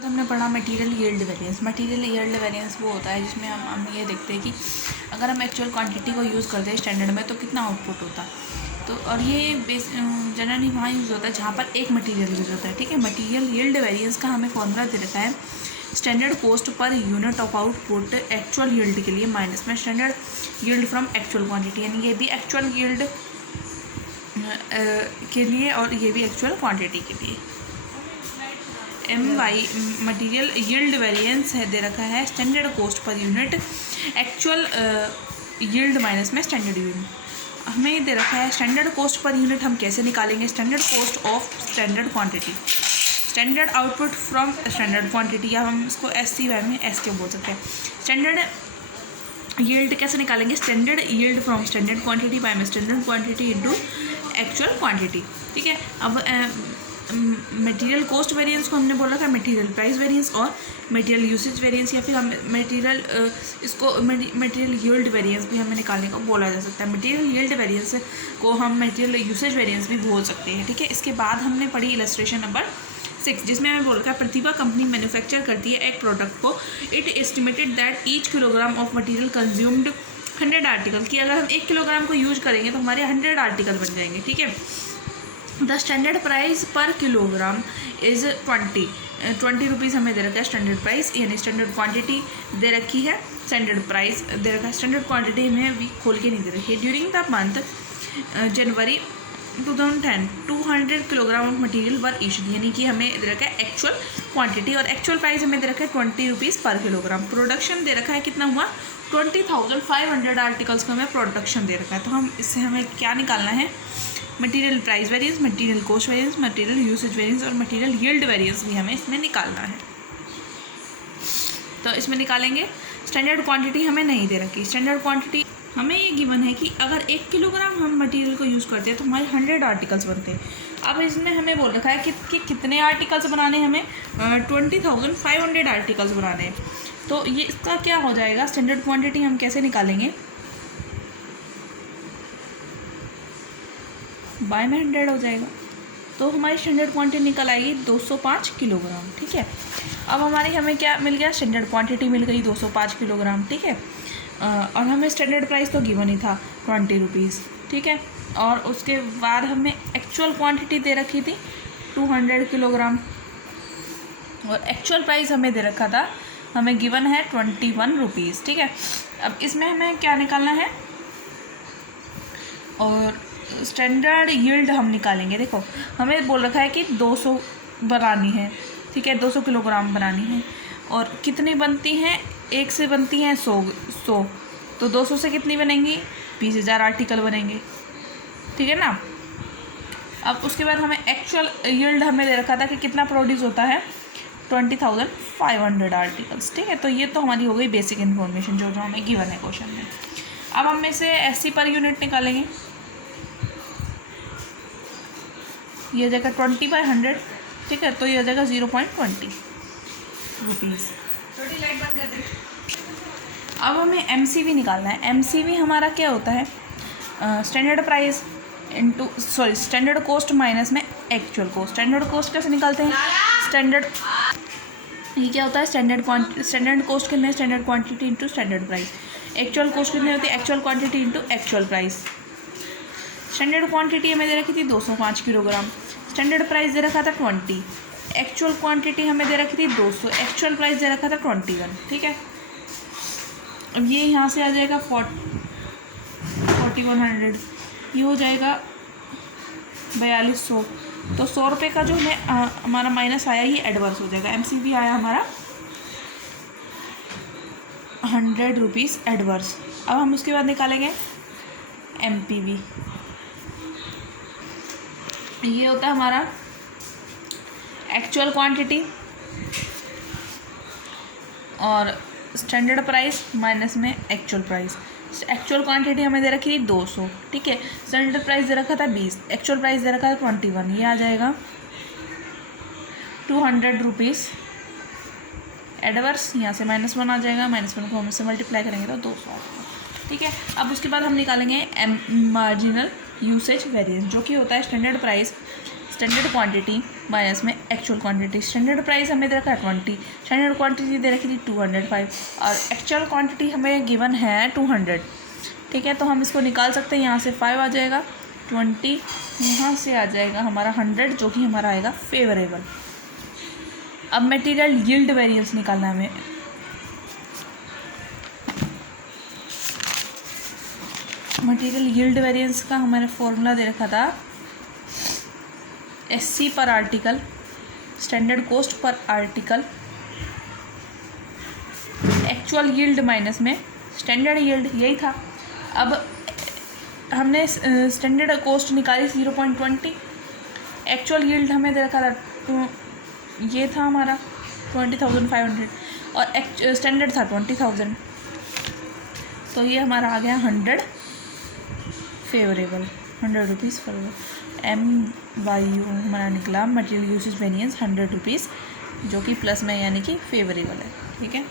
बाद हमने पढ़ा material yield variance. Material yield variance वो होता है जिसमें हम ये देखते हैं कि अगर हम एक्चुअल क्वांटिटी को यूज़ करते हैं स्टैंडर्ड में तो कितना आउटपुट होता है। तो और ये जनरली वहाँ यूज़ होता है जहाँ पर एक मटेरियल यूज़ होता है। ठीक है, मटेरियल यील्ड वेरिएंस का हमें फॉर्मूला दे रखा है standard cost per unit of output actual yield के लिए माइनस में standard yield from actual quantity, यानी ये भी एक्चुअल यील्ड के लिए और ये भी एक्चुअल क्वांटिटी के लिए। MY मटेरियल यील्ड वेरिएंस है दे रखा है standard cost per unit actual yield minus में स्टैंडर्ड यील्ड। हमें दे रखा है स्टैंडर्ड कॉस्ट पर यूनिट हम कैसे निकालेंगे, standard cost of standard quantity, standard output from standard quantity, या हम इसको SCY में SK बोल सकते हैं। स्टैंडर्ड यील्ड कैसे निकालेंगे, standard yield from standard quantity by में standard quantity into actual quantity. ठीक है, अब मटेरियल कॉस्ट वेरिएंस को हमने बोला था मटेरियल प्राइस वेरिएंस और मटेरियल यूसेज वेरिएंस, या फिर हम मटेरियल इसको मटेरियल यील्ड वेरिएंस भी हमें निकालने को बोला जा सकता है। मटेरियल यील्ड वेरिएंस को हम मटेरियल यूसेज वेरिएंस भी बोल सकते हैं। ठीक है, इसके बाद हमने पढ़ी इलस्ट्रेशन नंबर 6 जिसमें हमें बोल रखा है प्रतिभा कंपनी मैन्युफैक्चर करती है एक प्रोडक्ट को, it estimated that each kilogram of material consumed 100 article, कि अगर हम 1 किलोग्राम को यूज करेंगे तो हमारे 100 आर्टिकल बन जाएंगे। ठीक है, द स्टैंडर्ड प्राइस पर किलोग्राम इज़ 20 रुपीज़ हमें दे रखा है स्टैंडर्ड प्राइस, यानी स्टैंडर्ड क्वांटिटी दे रखी है, स्टैंडर्ड प्राइस दे रखा है, स्टैंडर्ड क्वांटिटी में भी खोल के नहीं दे रखी है। During the month January 2010 200 kilogram of material were issued, यानी कि हमें दे रखा है एक्चुअल क्वांटिटी और एक्चुअल प्राइस हमें दे रखा है 20 रुपीज़ पर किलोग्राम। प्रोडक्शन दे रखा है कितना हुआ 20,500 आर्टिकल्स का हमें प्रोडक्शन दे रखा है। तो हम इससे हमें क्या निकालना है, material price variance, material cost variance, material usage variance और मटेरियल यील्ड वेरिएंस भी हमें इसमें निकालना है। तो इसमें निकालेंगे, स्टैंडर्ड क्वांटिटी हमें नहीं दे रखी। स्टैंडर्ड क्वांटिटी हमें ये गिवन है कि अगर 1 किलोग्राम हम मटेरियल को यूज़ करते हैं तो हमारे 100 आर्टिकल्स बनते हैं। अब इसमें हमें बोल रखा है कि कितने आर्टिकल्स बनाने हैं, हमें 20,500 आर्टिकल्स बनाने हैं। तो ये इसका क्या हो जाएगा, स्टैंडर्ड क्वांटिटी हम कैसे निकालेंगे, बाय में 100 हो जाएगा, तो हमारी स्टैंडर्ड क्वांटिटी निकल आएगी 205 किलोग्राम। ठीक है, अब हमें क्या मिल गया, स्टैंडर्ड क्वांटिटी मिल गई 205 किलोग्राम। ठीक है, और हमें स्टैंडर्ड प्राइस तो गिवन ही था 20 रुपीज़। ठीक है, और उसके बाद हमें एक्चुअल क्वांटिटी दे रखी थी 200 किलोग्राम और एक्चुअल प्राइस हमें दे रखा था, हमें गिवन है 21 रुपीज़। ठीक है, अब इसमें हमें क्या निकालना है, और स्टैंडर्ड यील्ड हम निकालेंगे। देखो हमें बोल रखा है कि 200 बनानी है। ठीक है, 200 किलोग्राम बनानी है और कितनी बनती हैं, 1 से बनती हैं 100 तो 200 से कितनी बनेंगी, 20,000 आर्टिकल बनेंगे। ठीक है ना। अब उसके बाद हमें एक्चुअल यील्ड हमें दे रखा था कि कितना प्रोड्यूस होता है, 20,500 आर्टिकल्स। ठीक है, तो ये तो हमारी हो गई बेसिक इन्फॉर्मेशन जो हमें गिवन है क्वेश्चन में। अब हम इसे SC पर यूनिट निकालेंगे, ये हो जाएगा 20/100। ठीक है, तो ये हो जाएगा 0.20 रुपीज़। थोड़ी लाइट बंद कर दे। अब हमें MCV निकालना है। MCV हमारा क्या होता है, standard price into standard cost minus में एक्चुअल कॉस्ट। स्टैंडर्ड कॉस्ट कैसे निकालते हैं, स्टैंडर्ड ये क्या होता है, स्टैंडर्ड कॉस्ट कितने, standard quantity into standard price. Actual cost कितनी होती है, actual quantity into actual price. Standard quantity हमें दे रखी थी 205 किलोग्राम, स्टैंडर्ड प्राइस दे रखा था 20, एक्चुअल क्वांटिटी हमें दे रखी थी 200, एक्चुअल प्राइस दे रखा था 21। ठीक है, अब ये यहाँ से आ जाएगा 4100, ये हो जाएगा 4200। तो 100 रुपये का जो है हमारा माइनस आया, ये एडवर्स हो जाएगा। MCV आया हमारा 100 रुपीज़ एडवर्स। अब हम उसके बाद निकालेंगे MPV, ये होता है हमारा एक्चुअल क्वांटिटी और स्टैंडर्ड प्राइस माइनस में एक्चुअल प्राइस। एक्चुअल क्वांटिटी हमें दे रखी थी 200। ठीक है, स्टैंडर्ड प्राइस दे रखा था 20, एक्चुअल प्राइस दे रखा था 21, ये आ जाएगा 200 रुपीज़ एडवर्स। यहाँ से -1 आ जाएगा, -1 को हम इससे मल्टीप्लाई करेंगे तो 200 आ जाएगा। ठीक है, अब उसके बाद हम निकालेंगे मार्जिनल यूसेज वेरिएंस, जो कि होता है standard price standard quantity minus में एक्चुअल क्वांटिटी। स्टैंडर्ड प्राइस हमें दे रखा है 20, स्टैंडर्ड क्वांटिटी दे रखी थी 205 और एक्चुअल क्वांटिटी हमें गिवन है 200। ठीक है, तो हम इसको निकाल सकते हैं। यहाँ से 5 आ जाएगा, 20 यहाँ से आ जाएगा हमारा 100, जो कि हमारा आएगा फेवरेबल। अब मटेरियल यील्ड वेरिएंस निकालना है हमें। मटेरियल यील्ड वेरिएंस का हमारा फॉर्मूला दे रखा था SC पर article, standard cost per article, actual yield minus में स्टैंडर्ड यील्ड, यही था। अब हमने स्टैंडर्ड कॉस्ट निकाली 0.20, एक्चुअल यील्ड हमें दे रखा था ये था हमारा 20,500 और स्टैंडर्ड था 20,000, तो ये हमारा आ गया 100 फेवरेबल, 100 रुपीज़ फेवरेबल। MYU हमारा निकला मटेरियल यूसेज वेरिएंस 100 रुपीज़, जो कि प्लस में यानी कि फेवरेबल है। ठीक है।